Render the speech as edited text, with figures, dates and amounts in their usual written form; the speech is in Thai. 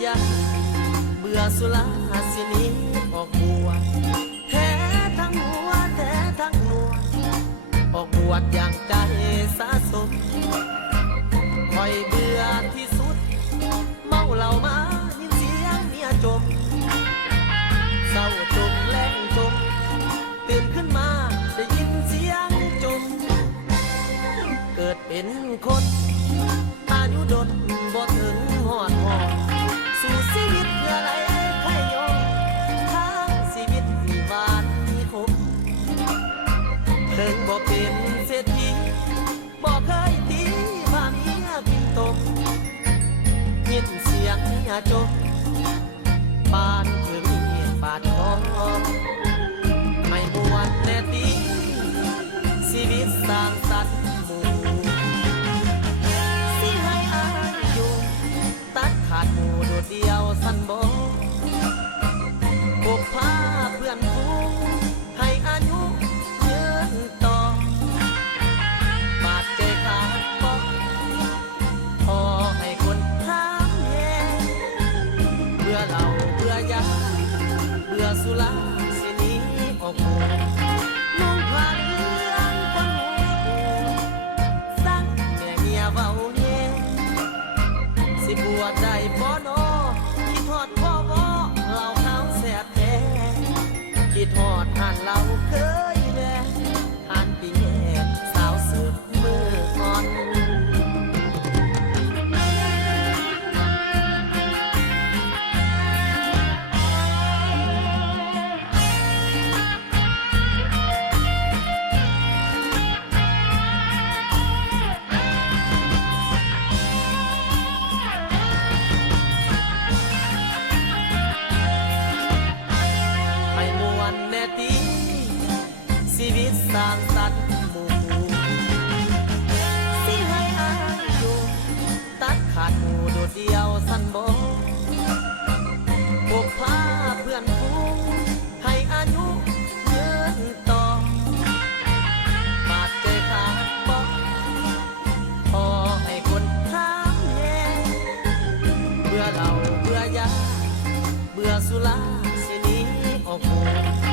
อยาเบื่อสุราสิหนี้ออกบวชแท้ทั้งหัวแท้ทั้งหัวออกบวชอย่างใจสะสมคอยเบื่อที่สุดเมาเหล้ามายินเสียงเมียจมเศร้าจมแรงจมตื่นขึ้นมาได้ยินเสียงจมเกิดเป็นคนอายุดนบ่ถึงหอดหอสู่ชีวิตเพื่ออะไรใครยอมทางชีวิตมีหวานมีขมถึงบ่เป็นเศรษฐีบ่เคยตีว่าเมียกินตมยินเสียงเมียจมปานถึงมีปาดคอไม่มวนแน่ตีชีวิตสร้างสรรค์หมู่สิให้อายอยู่ตัดขาดหมู่โดดเดียวสั้นบ่พกพาเพื่อนฝูงให้อายุยืนต่อบาดใจขาดบ่พอให้คนถามแหงเบื่อเหล้าเบื่อยาเบื่อสุราสิหนีออกหมู่น้องผ่านเรื่องคนหูสั่งแม่เมียเว้าแย่สิบวชได้บ่น้อคิดฮอดพ่อบ่เหล้าขาวแซ่บแท้คิดฮอดหันเหล้าเคยแวะหันปีแย่สาวเสิร์ฟมืออ่อนชีวิตสร้างสรรค์หมู่สิให้อายอยู่ตัดขาดหมู่โดดเดียวสั้นบ่พกพาเพื่อนฝูงให้อายุยืนต่อบาดใจขาดบ่พอให้คนถามแหงเบื่อเหล้าเบื่อยาเบื่อสุราสิหนีออกหมู่